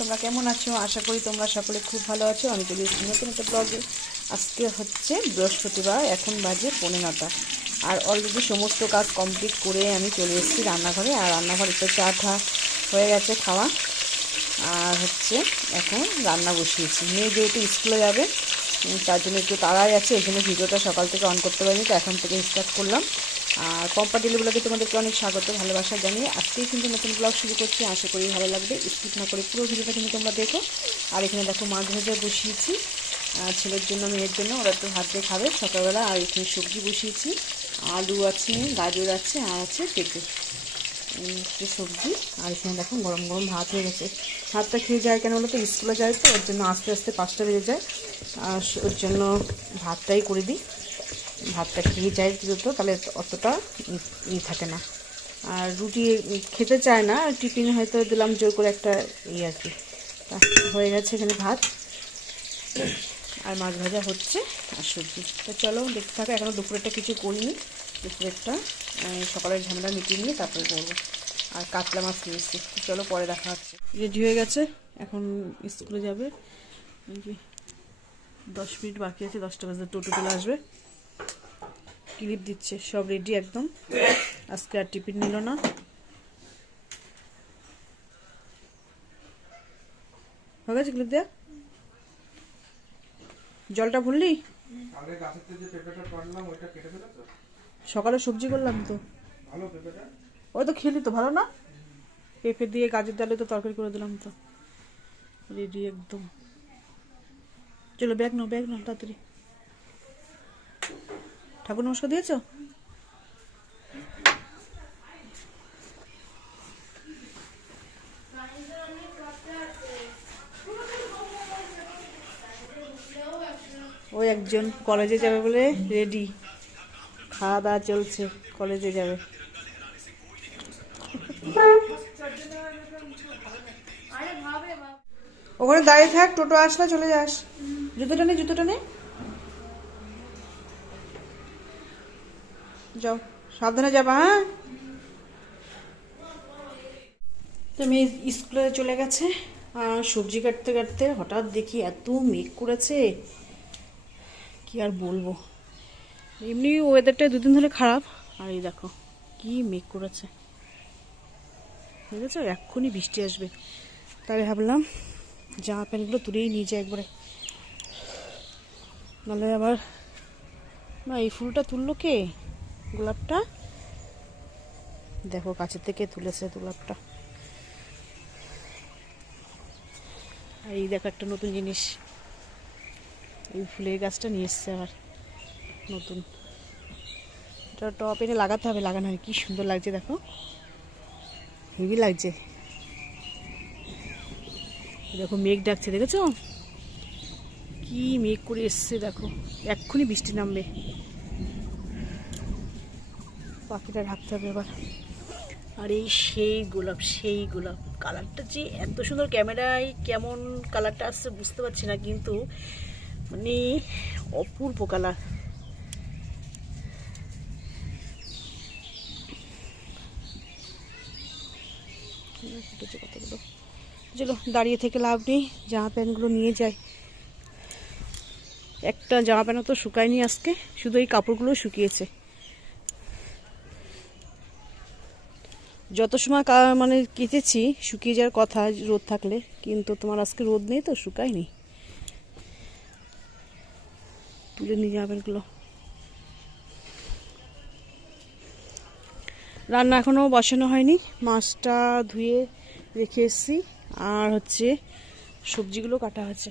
তোমরা কেমন আছো? আশা করি তোমরা সকলে খুব ভালো আছো। আমি চলে এসেছি নতুন একটা ব্লগে। আজকে হচ্ছে বৃহস্পতিবার, এখন বাজে 9:45 আর অলরেডি সমস্ত কাজ কমপ্লিট করে আমি চলে এসেছি রান্নাঘরে। আর রান্নাঘরে তো চা ঠা হয়ে গেছে খাওয়া, আর হচ্ছে এখন রান্না বসিয়েছি। মেয়ে যেহেতু স্কুলে যাবে তার জন্য একটু তাড়াই আছে, এই জন্য ভিডিওটা সকাল থেকে অন করতে পারিনি, তো এখন থেকে স্টার্ট করলাম। আর পম্পা ডেলি ব্লগে তোমাদেরকে অনেক স্বাগত, ভালোবাসা জানিয়ে আজকেই কিন্তু নতুন ব্লগ শুরু করছি। আশা করি ভালো লাগবে, স্কিপ না করে পুরো ভিডিওটা কিন্তু তোমরা দেখো। আর এখানে দেখো মাছ ভাজা বসিয়েছি ছেলের জন্য মেয়ের জন্য, ওরা একটু ভাত দিয়ে খাবে সকালবেলা। আর এখানে সবজি বসিয়েছি, আলু আছে, গাজর আছে, আর আছে পেঁপে, একটু সবজি। আর এখানে দেখো গরম গরম ভাত হয়ে গেছে। ভাতটা খেয়ে যায় কেন বলো তো, স্কুলে যায় তো, ওর জন্য আস্তে আস্তে 5টা বেজে যায়, আর ওর জন্য ভাতটাই করে দিই। ভাতটা খেয়ে যায় দ্রুত, তাহলে অতটা থাকে না। আর রুটি খেতে চায় না, টিফিন হয়তো দিলাম জোর করে একটা আর কি। হয়ে গেছে এখানে ভাত আর মাছ ভাজা হচ্ছে আর সবজি। তো চলো দেখতে থাকো। এখনও দুপুরেরটা কিছু করিনি, দুপুরেরটা সকালের ঝামেলা মিটিয়ে নিয়ে তারপরে করবো। আর কাতলা মাছ নিয়েছি, চলো পরে দেখা হচ্ছে। রেডি হয়ে গেছে, এখন স্কুলে যাবে। 10 মিনিট বাকি আছে, 10টা বাজে টোটো চলে আসবে। ক্লিপ দিচ্ছে, সব রেডি একদম। আজকে আর টিফিন নিল না। হয়ে গেছে ক্লিপ দেয়া? জলটা ভরলি? সকালে সবজি করলাম তো, ওই তো খেলি তো, ভালো না? পেঁপে দিয়ে গাজর ডালে তো তরকারি করে দিলাম তো, রেডি একদম। চলো ব্যাগ নাও, ব্যাগ নাও তাড়াতাড়ি। ঠাকুর নমস্কার দিয়েছো? ওই একজন কলেজে যাবে বলে রেডি, খাওয়া দাওয়া চলছে, কলেজে যাবে। ওখানে দাঁড়িয়ে থাক, টোটো আসলে চলে যাস। জুতোটা নে, জুতোটা নে, যাও সাবধানে যাবা। হ্যাঁ, তো মেয়ে স্কুলে চলে গেছে। আর সবজি কাটতে কাটতে হঠাৎ দেখি এত মেঘ করেছে, কি আর বলবো। এমনি ওয়েদারটা 2 দিন ধরে খারাপ, আর এই দেখো কি মেঘ করেছে, বুঝেছো? এক্ষুনি বৃষ্টি আসবে। তাই ভাবলাম জামা প্যান্টগুলো তুলেই নিয়ে যায় একবারে, নাহলে আবার। না, এই ফুলটা তুললো কে? গোলাপটা দেখো কাছের থেকে তুলেছে গোলাপটা। আর এই দেখো একটা নতুন জিনিস, এই ফুলের গাছটা নিয়ে এসছে আবার নতুন। এটা টপ এনে লাগাতে হবে, লাগানো হয়। কি সুন্দর লাগছে দেখো, হেভি লাগছে। দেখো মেঘ ডাকছে, দেখেছো কি মেঘ করে এসছে দেখো, এক্ষুনি বৃষ্টি নামবে। পাখিটা ঢাকতে হবে এবার। আর এই সেই গোলাপ, সেই গোলাপ, কালারটা যে এত সুন্দর, ক্যামেরায় কেমন কালারটা আসছে বুঝতে পারছি না, কিন্তু মানে অপূর্ব কালার। কতগুলো, চলো দাঁড়িয়ে থেকে লাভ নেই, জামা প্যান্টগুলো নিয়ে যাই। একটা জামা প্যান্টও তো শুকায়নি আজকে, শুধু এই কাপড়গুলো শুকিয়েছে। যত সময় মানে কেচেছি শুকিয়ে যাওয়ার কথা রোদ থাকলে, কিন্তু তোমার আজকে রোদ নেই তো শুকায়নি। তুলে নিয়ে জামা প্যান্টগুলো। রান্না এখনও বসানো হয়নি, মাছটা ধুয়ে রেখে এসেছি, আর হচ্ছে সবজিগুলো কাটা হচ্ছে।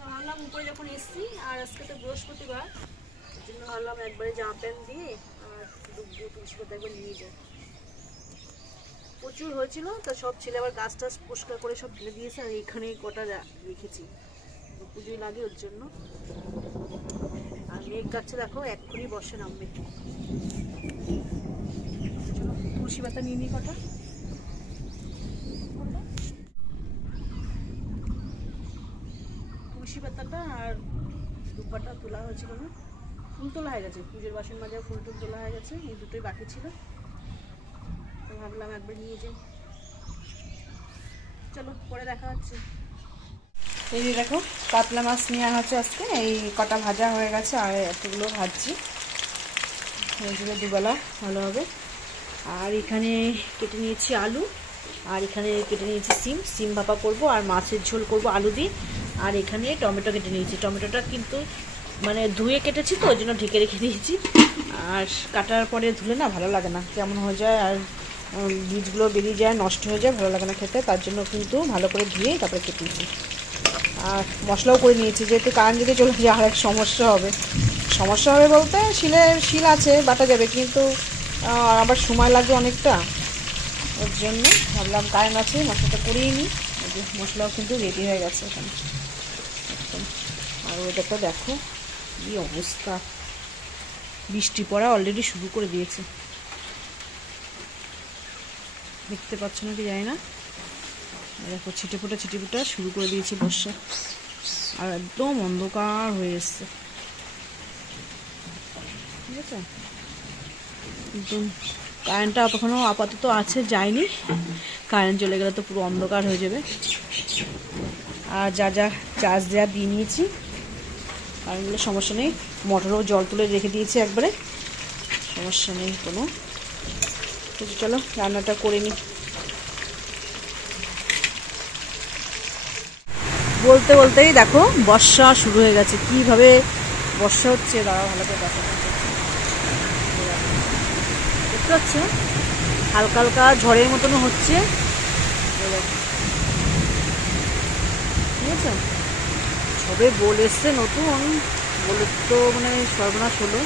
ভাবলাম উপরে যখন এসেছি, আর আজকে তো বৃহস্পতিবার, ওই জন্য ভাবলাম একবারে জামা প্যান্ট দিয়ে আর তুলসীপাতা একবার নিয়ে যাই। প্রচুর হয়েছিল তো, সব ছেলে আবার গাছ টাছ পরিষ্কার করে সব ঢেলে দিয়েছে, আর এখানে কটা রেখেছি, পুজোয় লাগে ওর জন্য। আর মেঘ গাছে দেখো এক্ষুনি বর্ষা নামবে। তুলসী পাতা নিয়ে নিই কটা। তুলসী পাতাটা আর দুপাটা তোলা হয়েছিল না, ফুল তোলা হয়ে গেছে, পুজোর বাসন মাজা ফুল টুল তোলা হয়ে গেছে, এই দুটোই বাকি ছিল, তো ভাবলাম একবার নিয়ে যাই। চলো পরে দেখা হচ্ছে। এই যে দেখো কাতলা মাছ নিয়ে হচ্ছে আজকে, এই কটা ভাজা হয়ে গেছে আর এতগুলো ভাজছি, এইগুলো দুবেলা ভালো হবে। আর এখানে কেটে নিয়েছি আলু, আর এখানে কেটে নিয়েছি সিম ভাপা করব, আর মাছের ঝোল করব আলু দিয়ে। আর এখানে টমেটো কেটে নিয়েছি, টমেটোটা কিন্তু মানে ধুয়ে কেটেছি তো ওই জন্য ঢেকে রেখে দিয়েছি, আর কাটার পরে ধুলে না ভালো লাগে না, কেমন হয়ে যায় আর বীজগুলো বেরিয়ে যায়, নষ্ট হয়ে যায়, ভালো লাগে না খেতে, তার জন্য কিন্তু ভালো করে ধুয়ে তারপরে কেটেছি। আর মশলাও করে নিয়েছি, যেহেতু কারেন্ট যদি চলে যায় আর এক সমস্যা হবে বলতে শিল আছে বাটা যাবে, কিন্তু আবার সময় লাগবে অনেকটা, ওর জন্য ভাবলাম কারেন্ট আছে মশলাটা করিয়ে নিই। মশলাও কিন্তু রেডি হয়ে গেছে এখানে একদম। আর ওদেরটা দেখো কি অবস্থা, বৃষ্টি পড়া অলরেডি শুরু করে দিয়েছে, দেখতে পাচ্ছ না কি জানি না, দেখো ছিটে ফোটা শুরু করে দিয়েছি বর্ষা, আর একদম অন্ধকার হয়ে এসছে, ঠিক আছে। একদম কারেন্টটা এখনো আপাতত আছে, যায়নি, কারেন্ট চলে গেলে তো পুরো অন্ধকার হয়ে যাবে। আর যা চার্জ দেওয়া দিয়ে নিয়েছি, কারেন্টগুলো সমস্যা নেই, মোটরও জল তুলে রেখে দিয়েছি একবারে, সমস্যা নেই কোনো। চলো রান্নাটা করে নিই। বলতেই দেখো বর্ষা শুরু হয়ে গেছে, কিভাবে বর্ষা হচ্ছে দাঁড়া ভালো করে দেখা দেখতে পাচ্ছ, হালকা হালকা ঝড়ের মতনও হচ্ছে, ঠিক আছে। সবে বল এসছে নতুন, বলের তো মানে সর্বনাশ হলো।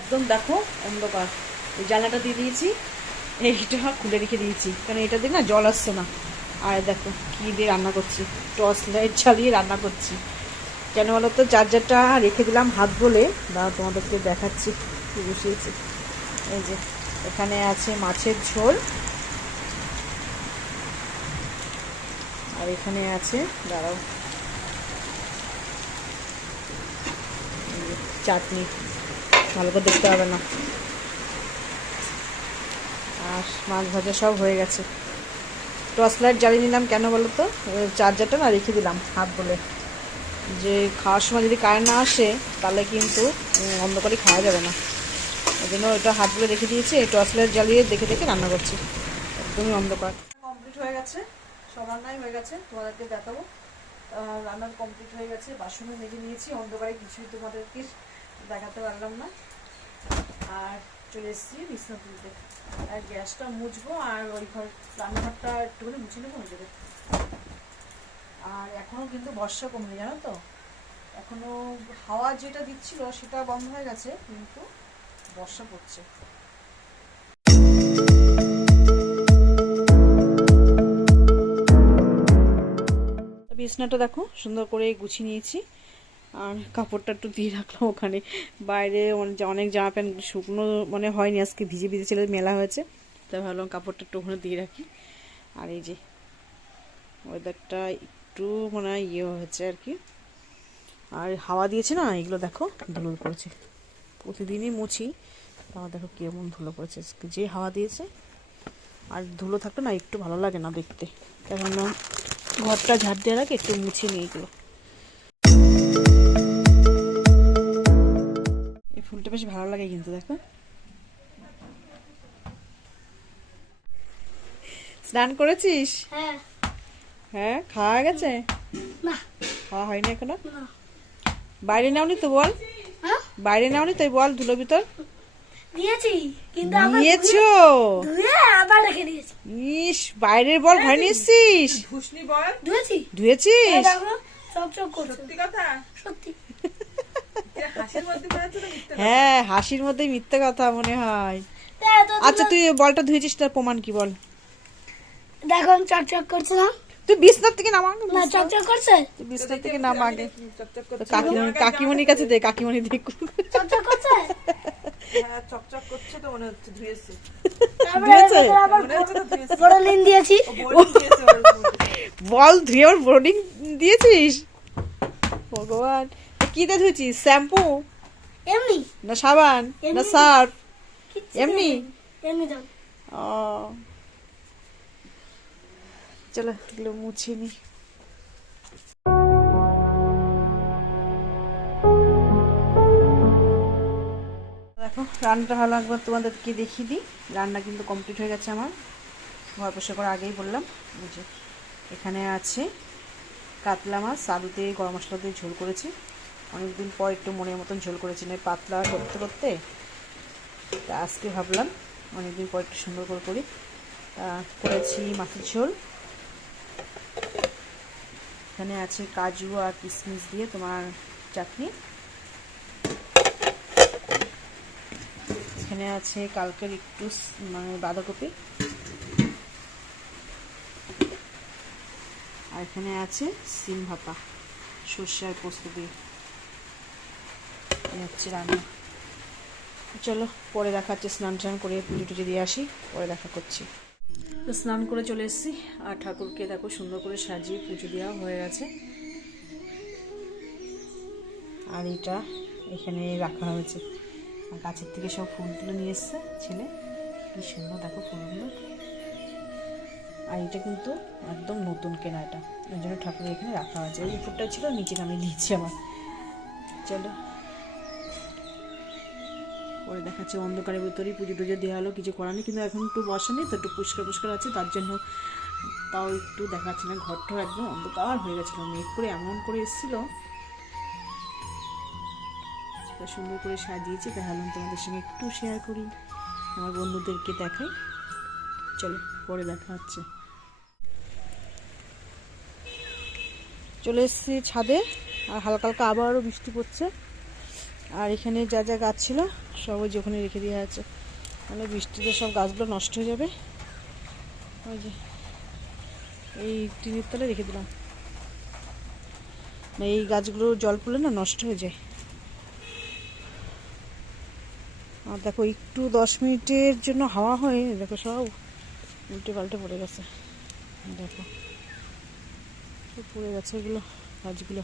একদম দেখো অন্ধকার, জানলাটা দিয়ে দিয়েছি, এইটা খুলে রেখে দিয়েছি কারণ এটা দিয়ে না জল আসছে না। আর দেখো কি দিয়ে রান্না করছি, টর্চ লাইট চালিয়ে রান্না করছি, কেন বলো তো চার্জারটা রেখে দিলাম হাত বলে, দাঁড়া তোমাদেরকে দেখাচ্ছি বসিয়েছি। এই যে এখানে আছে মাছের ঝোল, আর এখানে আছে দাঁড়াও চাটনি, ভালো করে দেখতে হবে না, আর মাছ ভাজা সব হয়ে গেছে। টর্চ লাইট জ্বালিয়ে নিলাম কেন বলো তো, চার্জারটা না রেখে দিলাম হাত বলে, যে খাওয়ার সময় যদি কারেন্ট না আসে তাহলে কিন্তু অন্ধকারে খাওয়া যাবে না, ওই জন্য ওটা হাত বলে রেখে দিয়েছি। এই টর্চ লাইট জ্বালিয়ে দেখে রান্না করছি, একদমই অন্ধকার। কমপ্লিট হয়ে গেছে, সব রান্নাই হয়ে গেছে, তোমাদেরকে দেখাবো। রান্না কমপ্লিট হয়ে গেছে, বাসনও মেজে নিয়েছি, অন্ধকারে কিছুই তোমাদেরকে দেখাতে পারলাম না। আর চলে এসেছি বিছনা তুলতে, আর গ্যাসটা মুছবো, আর ওই ঘর রান্নাঘরটা একটুখানি মুছে নেবো হয়ে যাবে। আর এখনও কিন্তু বর্ষা কমে, জানো তো, এখনও হাওয়া যেটা দিচ্ছিল সেটা বন্ধ হয়ে গেছে, কিন্তু বর্ষা পড়ছে। বিছনাটা দেখো সুন্দর করে গুছিয়ে নিয়েছি, আর কাপড়টা একটু দিয়ে রাখলাম ওখানে, বাইরে অনেক জামা প্যান্ট শুকনো মানে হয়নি, আজকে ভিজে ছিল, মেলা হয়েছে, তাই ভাবলাম কাপড়টা একটু ওখানে দিয়ে রাখি। আর এই যে ওয়েদারটা একটু মনে হয় ইয়ে হয়েছে আর কি, আর হাওয়া দিয়েছে না, এগুলো দেখো ধুলো পড়েছে, প্রতিদিনই মুছি, তাও দেখো কেমন ধুলো পড়েছে, যে হাওয়া দিয়েছে। আর ধুলো থাকলে না একটু ভালো লাগে না দেখতে, কেননা ঘরটা ঝাড় দেওয়ার আগে একটু মুছে নিয়ে এগুলো। এই ফুলটা বেশ ভালো লাগে কিন্তু দেখো। স্নান করেছিস? হ্যাঁ খাওয়া গেছে? খাওয়া হয়নি এখনো? বাইরে নাওনি তো বল, বাইরে নাওনি তো বল, ধুলোর ভিতর নিয়েছো? ইস বাইরের বল ঘরে নিয়ে এসছিস? ধুয়েছিস? হ্যাঁ, হাসির মধ্যেই মিথ্যে কথা মনে হয়। আচ্ছা তুই বলটা ধুয়েছিস, তার প্রমাণ কি বল? দেখো আমি চকচক করছে না? তুই বিছনার থেকে নামা আগে, না চকচক করছে? তুই বিছনার থেকে নামা আগে। কাকিমণির কাছে দে, কাকিমণি দেখু। চকচক করছে? হ্যাঁ চকচক করছে তো মনে হচ্ছে ধুয়েছে। তারপরে আবার বোরোলিন দিয়েছি। বল ধুয়ে ওর বোর্ডিং দিয়েছিস? ভগবান, কি দিয়ে ধুয়েছিস? শ্যাম্পু এমনি না সাবান না সার্ফ? এমনি এমনি দাও। ও চলো এগুলো মুছে নি। দেখো রান্নাটা ভালো একবার তোমাদেরকে দেখিয়ে দিই। রান্না কিন্তু কমপ্লিট হয়ে গেছে আমার, ঘর বসে করে আগেই বললাম। বুঝে এখানে আছে কাতলা মাছ, আলু দিয়ে গরম মশলা দিয়ে ঝোল করেছি। অনেকদিন পর একটু মনের মতন ঝোল করেছি, না পাতলা করতে করতে, তা আজকে ভাবলাম অনেকদিন পর একটু সুন্দর করে করি। করেছি মাছের ঝোল। এখানে আছে কাজু আর কিশমিশ দিয়ে তোমার চাটনি। এখানে আছে কালকের একটু মানে বাঁধাকপি। আর এখানে আছে সিম ভাপা সর্ষে আর পোস্ত দিয়ে। এই হচ্ছে রান্না। চলো পরে দেখাচ্ছে, স্নান টান করে পুজো টুজো দিয়ে আসি, পরে দেখা করছি। তো স্নান করে চলে এসেছি, আর ঠাকুরকে দেখো সুন্দর করে সাজিয়ে পুজো দেওয়া হয়ে গেছে। আর এটা এখানে রাখা হয়েছে, আর গাছের থেকে সব ফুলগুলো নিয়ে এসছে ছেলে, কি সুন্দর দেখো ফুলগুলো। আর এটা কিন্তু একদম নতুন কেনা, এটা ওই জন্য ঠাকুরের এখানে রাখা হয়েছে। এই ফুলটা ছিল নিচে নামিয়ে দিয়েছি আমার। চলো পরে দেখাচ্ছে। অন্ধকারের ভিতরেই পুজো টুজো দেওয়া হলো, কিছু করার নেই, কিন্তু এখন একটু বসা নেই তো, একটু পুষ্কার আছে, তার জন্য তাও একটু দেখাচ্ছে না। ঘরটাও একদম অন্ধকার হয়ে গেছিলো, মেঘ করে এমন করে এসেছিল। সুন্দর করে সাজিয়েছি, দেখালাম তোমাদের সঙ্গে একটু শেয়ার করি, আমার বন্ধুদেরকে দেখাই। চলো পরে দেখা হচ্ছে। চলে এসেছি ছাদে, আর হালকা হালকা আবারও বৃষ্টি পড়ছে। আর এখানে যা যা গাছ ছিল সব ওই যে ওখানে রেখে দেওয়া আছে, মানে বৃষ্টিতে সব গাছগুলো নষ্ট হয়ে যাবে। ওই যে এই টিনের তলায় রেখে দিলাম, এই গাছগুলো জল পড়লে না নষ্ট হয়ে যায়। আর দেখো একটু 10 মিনিটের জন্য হাওয়া হয়ে দেখো সব উল্টে পাল্টে পড়ে গেছে। দেখো সব পড়ে গেছে এগুলো গাছগুলো,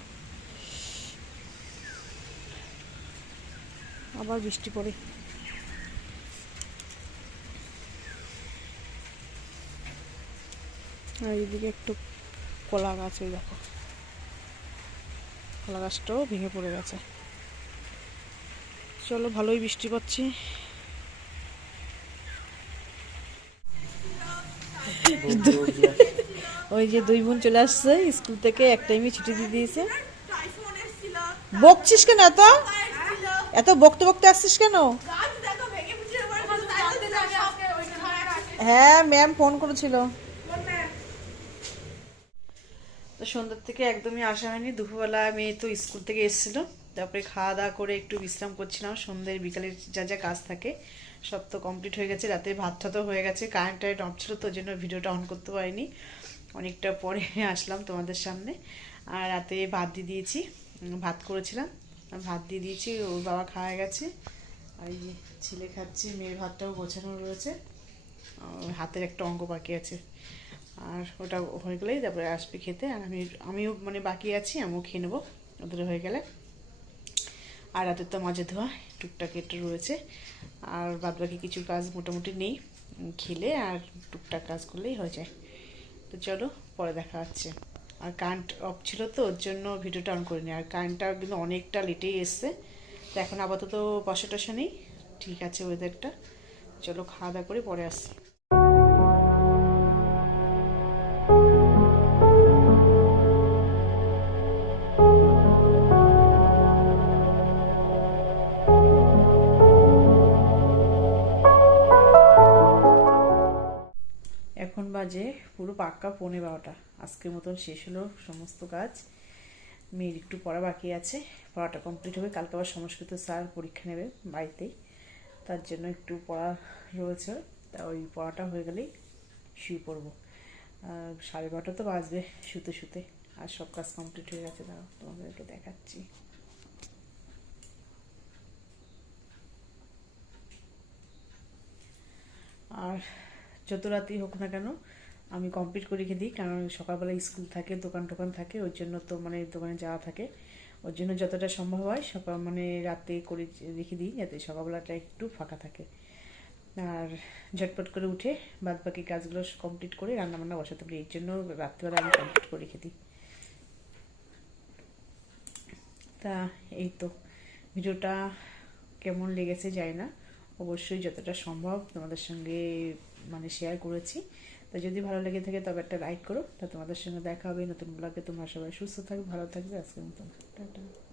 আবার বৃষ্টি পড়ে। আর এইদিকে একটু কলা গাছ, ওই দেখো কলা গাছটাও ভেঙে পড়ে গেছে। চলো ভালোই বৃষ্টি পড়ছে। ওই যে দুই বোন চলে আসছে স্কুল থেকে, এক টাইমে ছুটি দিয়ে দিয়েছে। বকছিস কেন এত? এত বকতে বকতে আসছিস কেন? হ্যাঁ ম্যাম ফোন করেছিল। তো সন্ধ্যার থেকে একদমই আসা হয়নি, দুপুরবেলা মেয়ে তো স্কুল থেকে এসেছিলো, তারপরে খাওয়া দাওয়া করে একটু বিশ্রাম করছিলাম। সন্ধ্যের বিকালের যা যা কাজ থাকে সব তো কমপ্লিট হয়ে গেছে, রাতে ভাতটা তো হয়ে গেছে। কারেন্ট অফ ছিল তো ওই জন্য ভিডিওটা অন করতে পারিনি, অনেকটা পরে আসলাম তোমাদের সামনে। আর রাতে ভাত দিয়ে দিয়েছি, ভাত করেছিলাম, ভাত দিয়ে দিয়েছি, ওর বাবা খাওয়া গেছে। আর এই যে ছেলে খাচ্ছে, মেয়ের ভাতটাও গোছানো রয়েছে, হাতের একটা অঙ্ক বাকি আছে, আর ওটা হয়ে গেলেই তারপরে আসবে খেতে। আর আমিও মানে বাকি আছি, আমিও খেয়ে নেবো ওদের হয়ে গেলে। আর রাতের তো মাজা ধোয়া টুকটাক একটু রয়েছে, আর বাদ বাকি কিছু কাজ মোটামুটি নেই, খেলে আর টুকটাক কাজ করলেই হয়ে যায়। তো চলো পরে দেখা হচ্ছে। আর কারেন্ট অফ ছিল তো ওর জন্য ভিডিওটা অন করিনি, আর কারেন্টটা কিন্তু অনেকটা লেটেই এসছে। তো এখন আপাতত বসা টসা নেই, ঠিক আছে ওয়েদারটা। চলো খাওয়া দাওয়া করে পরে আসছি। এখন বাজে পুরো পাক্কা 12:15। আজকের মতন শেষ হলো সমস্ত কাজ। মেয়ের একটু পড়া বাকি আছে, পড়াটা কমপ্লিট হবে। কালকে আবার সংস্কৃত স্যার পরীক্ষা নেবে বাড়িতেই, তার জন্য একটু পড়া রয়েছে। তা ওই পড়াটা হয়ে গেলেই শুয়ে পড়বো। 12:30 তো বাজবে শুতে শুতে। আর সব কাজ কমপ্লিট হয়ে গেছে, দাঁড়াও তোমাদেরকে দেখাচ্ছি। আর যত রাতেই হোক না কেন আমি কমপ্লিট করে রেখে দিই, কারণ সকালবেলা স্কুল থাকে, দোকান টোকান থাকে, ওই জন্য তো মানে দোকানে যাওয়া থাকে, ওর জন্য যতটা সম্ভব হয় সকাল মানে রাতে করে রেখে দিই, যাতে সকালবেলাটা একটু ফাঁকা থাকে। আর ঝটপট করে উঠে বাদ বাকি কাজগুলো কমপ্লিট করে রান্নাবান্না বসাতে পারি, এর জন্য রাত্রিবেলা আমি কমপ্লিট করে রেখে দিই। তা এই তো, ভিডিওটা কেমন লেগেছে জানি না, অবশ্যই যতটা সম্ভব তোমাদের সঙ্গে মানে শেয়ার করেছি। তা যদি ভালো লেগে থাকে তবে একটা লাইক করো। তা তোমাদের সঙ্গে দেখা হবে নতুন ব্লগে। তোমরা সবাই সুস্থ থাকবে, ভালো থাকবে। আজকের মতো টাটা।